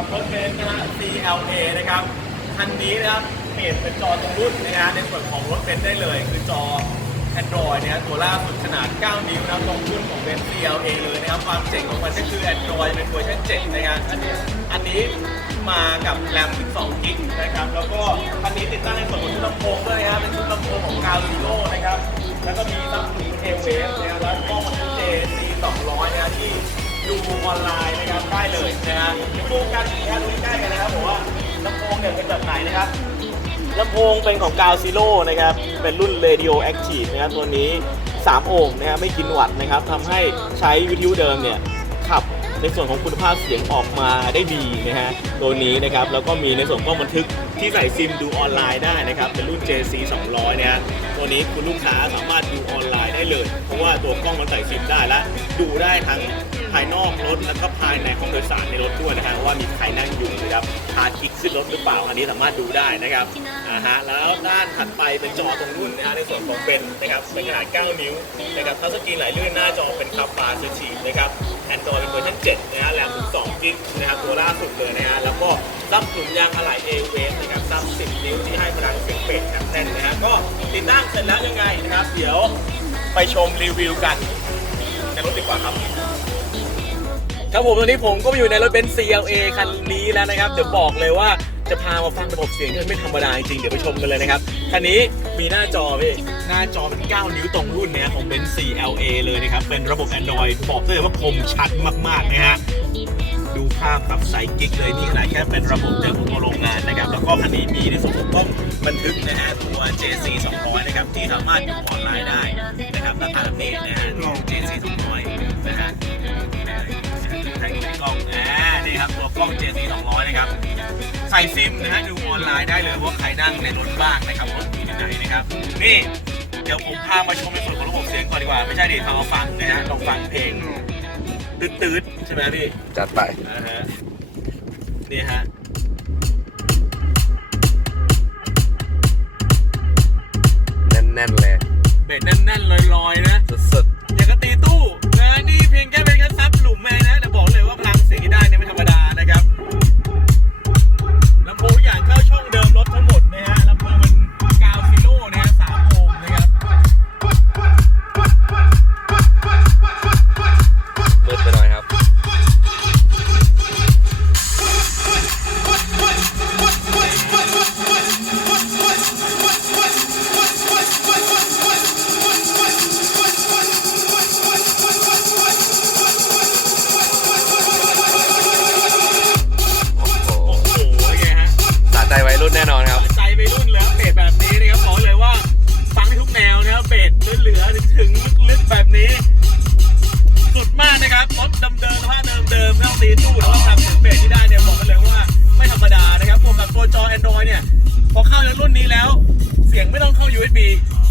ับรถเบนซ์นะฮะ CLA นะครับคันนี้นะครับเปลี่ยนเป็นจอตรงรุ่นนะฮะในส่วนของรถเบนซ์ได้เลย คือจอ Android เนี่ยตัวล่าสุดขนาด 9 นิ้วนะครับตรงรุ่นของเบนซ์ CLA เลยนะครับความเจ๋งของมันก็คือ Android เป็นเวอร์ชัน7นะครับอันนี้อันนี้มากับแรม12กิกนะครับ แล้วก็คันนี้ติดตั้งในส่วนของชุดลำโพงด้วยนะครับเป็นชุดลำโพงของ g a l i o นะครับ แล้วก็มีซับถึง A-Wave นะครับแล้วก็มัน JC 200 นะครับที่ดูออนไลน์นะครับ นะฮะดูกันนะดูใกล้กันนะครับผมว่าลำโพงเนี่ยเป็นแบบไหนนะครับลำโพงเป็นของกาวซิโ o นะครับ เป็นรุ่น Radio Active นะครับตัวนี้ 3 โอห์มนะครับไม่กินวัตต์นะครับทำให้ใช้วิทยุเดิมเนี่ยขับในส่วนของคุณภาพเสียงออกมาได้ดีนะฮะตัวนี้นะครับแล้วก็มีในส่วนกล้องบันทึกที่ใส่ซิมดูออนไลน์ได้นะครับ เป็นรุ่น JC 200นะฮะตัวนี้คุณลูกค้าสามารถดูออนไลน์ได้เลย เพราะว่าตัวกล้องมันใส่ซิมได้และดูได้ทั้ง ภายนอกรถแล้วก็ภายในห้องโดยสารในรถด้วยนะฮะว่ามีใครนั่งอยู่นะครับพาคลิกขึ้นรถหรือเปล่า อันนี้สามารถดูได้นะครับอ่าฮะแล้วด้านถัดไปเป็นจอตรงรุ่นนะฮะในส่วนของเป็นนะครับเป็นขนาด 9 นิ้วนะครับทัชสกรีนไหลลื่นหน้าจอเป็นคับปาสชีนะครับแอนดรอยเป็นเวอร์ชัน7นะฮะแรมถึง2กิกนะครับตัวล่าสุดเลยนะฮะแล้วก็รับหนุนยางอะไหล่เอเวฟนะครับซับ10 นิ้วที่ให้พลังเสียงเบสแข็งแน่นนะฮะก็ติดตั้งเสร็จแล้วยังไงนะครับ เดี๋ยวไปชมรีวิวกันในรถดีกว่าครับ ครับผมตอนนี้ผมก็มาอยู่ในรถเบนซ์ CLA คันนี้แล้วนะครับ เดี๋ยวบอกเลยว่าจะพามาฟังระบบเสียงที่ไม่ธรรมดาจริงๆเดี๋ยวไปชมกันเลยนะครับคันนี้มีหน้าจอพี่หน้าจอเป็น 9 นิ้วตรงรุ่นเนี่ยของเบนซ์ CLA เลยนะครับ เป็นระบบ Android บอกได้เลยว่าคมชัดมากๆนะฮะดูภาพครับใสกิ๊กเลยนี่ขนาดแค่เป็นระบบเดิมของตัวโรงงานนะครับ แล้วก็คันนี้มีในส่วนของกล้องบันทึกนะฮะตัว JC 200 นะครับที่สามารถดูออนไลน์ได้นะครับหน้าตาแบบนี้นะ ล้อง JC 200 นะครับ ใส่ซิมนะฮะดูออนไลน์ได้เลยว่าใครนั่งในรถบ้างนะครับรถอยู่ที่ไหนนะครับ นี่เดี๋ยวผมพามาชมในส่วนของระบบเสียงก่อนดีกว่า ไม่ใช่ดิพามาฟังนะฮะลองฟังเพลงตืดๆใช่ไหมพี่จัดไปนะฮะนี่ฮะแน่นๆเลยเบ็ดแน่นๆลอยๆนะสุด ลือๆถึงลึกๆแบบนี้ สุดมากนะครับรถเดิมๆสภาพเดิมๆไม่ต้องตีตู้แต่ว่าทำถึงเบสที่ได้เนี่ยบอกกันเลยว่าไม่ธรรมดานะครับรวมกับตัวจอ Android เนี่ยพอเข้าในรุ่นนี้แล้ว เสียงไม่ต้องเข้า USB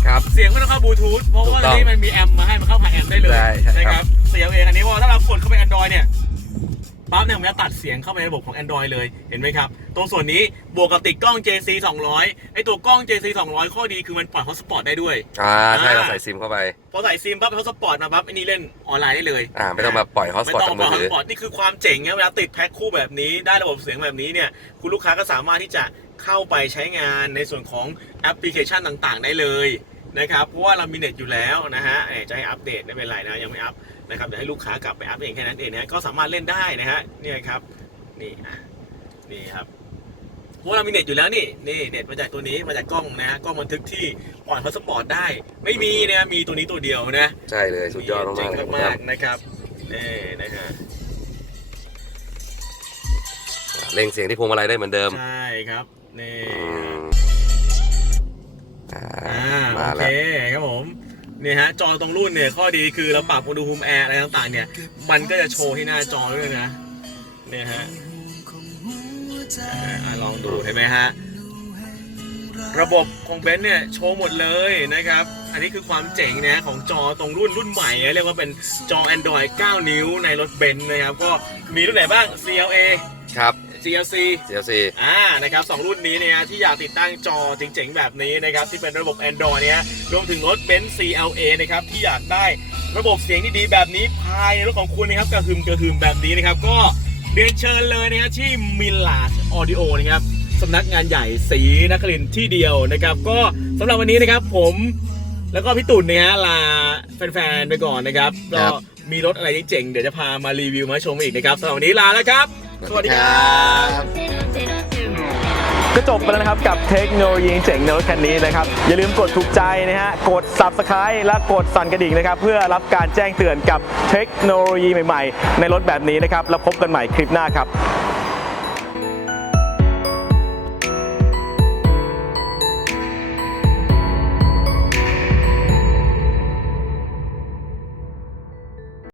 ครับ เสียงไม่ต้องเข้าบลูทูธเพราะว่าถูกตต้ออนงนี้มันมีแอมป์มาให้มันเข้าผ่านแอมป์ได้เลยใช่ใช่นะคครัรับบเสียงเองอันนี้เพราะว่าถ้าเรากดเข้าไป Android เนี่ย ปั๊บเนี่ยมันจะตัดเสียงเข้าไปในระบบของ Android เลยเห็นไหมครับ ตรงส่วนนี้บวกกับติดกล้อง JC 200ไอตัวกล้อง JC 200 ข้อดีคือมันปล่อยฮอตสปอตได้ด้วย อ่าใช่อ่าเราใส่ซิมเข้าไป พอใส่ซิมปั๊บฮอตสปอตมาปั๊บไอันนี้เล่นออนไลน์ได้เลยอ่าไม่ต้องมาปล่อยฮอตสไม่ปอตต้อจางกปมืล่ออยฮอตถืสอปอตนี่คือความเจ๋งนะเวลาติดแพ็คคู่แบบนี้ได้ระบบเสียงแบบนี้เนี่ยคุณลูกค้าก็สามารถที่จะเข้าไปใช้งานในส่วนของแอปพลิเคชันต่างๆ ได้เลยนะครับเพราะว่าเรามีเน็ตอยู่แล้วนะฮะเอ่อจะให้อัปเดตไม่เป็นไรนะยังไม่อัป นะครับเดี๋ยวให้ลูกค้ากลับไปอัปเองแค่นั้นเองนะก็สามารถเล่นได้นะฮะเนี่ยครับนี่อะนี่ครับเพราะว่าเรามีเน็ตอยู่แล้วนี่นี่เน็ตมาจากตัวนี้มาจากกล้องนะฮะกล้องบันทึกที่ปล่อยพาสปอร์ตได้ ไม่มีนะมีตัวนี้ตัวเดียวนะใช่เลยสุดยอดมากๆเจ๋งเลยคมารักบๆนะครับนี่นะฮะเร่งเสียงที่พวงมาลัยได้เหมือนเดิมใช่ครับนี่อืมอ่าอ่ามาโอแล้เควครับผม เนี่ยฮะจอตรงรุ่นเนี่ยข้อดีคือเราปรับอุณหภูมิแอร์อะไรต่างๆเนี่ยมันก็จะโชว์ที่หน้าจอด้วยนะเนี่ยฮะอ่าอ่าลองดูเห็นไหมฮะระบบของเบนซ์เนี่ยโชว์หมดเลยนะครับ อันนี้คือความเจ๋งนะของจอตรงรุ่นรุ่นใหม่เรียกว่าเป็นจอ Android 9 นิ้วในรถเบนซ์นะครับ ก็มีรุ่นไหนบ้าง CLA ครับ GLC DLC อ่านะครับสองรุ่นนี้เนี่ยที่อยากติดตั้งจอเจ๋งๆ แบบนี้นะครับที่เป็นระบบ Android เนี่ยรวมถึงรถ Benz CLA นะครับที่อยากได้ระบบเสียงที่ดีแบบนี้ภายในรถของคุณนะครับกระหึมกระหึมแบบนี้นะครับก็เรียนเชิญเลยนะครับที่มิลาสออดิโอนะครับสำนักงานใหญ่ศรีนครินทร์ที่เดียวนะครับ ก็สำหรับวันนี้นะครับผมแล้วก็พี่ตุ่นเนี่ยฮะลาแฟนๆไปก่อนนะครับคก็รับมีรถอะไรที่เจ๋งเดี๋ยวจะพามารีวิวมาชมอีกนะครับสำหรับวันนี้ลาแล้วครับ สวัสดีครับก็จบไปแล้วนะครับกับเทคโนโลยีเจ๋งในรถคันนี้นะครับ อย่าลืมกดถูกใจนะฮะ กด Subscribe และกดสั่นกระดิ่งนะครับ เพื่อรับการแจ้งเตือนกับเทคโนโลยีใหม่ๆ ในรถแบบนี้นะครับ แล้วพบกันใหม่คลิปหน้าครับ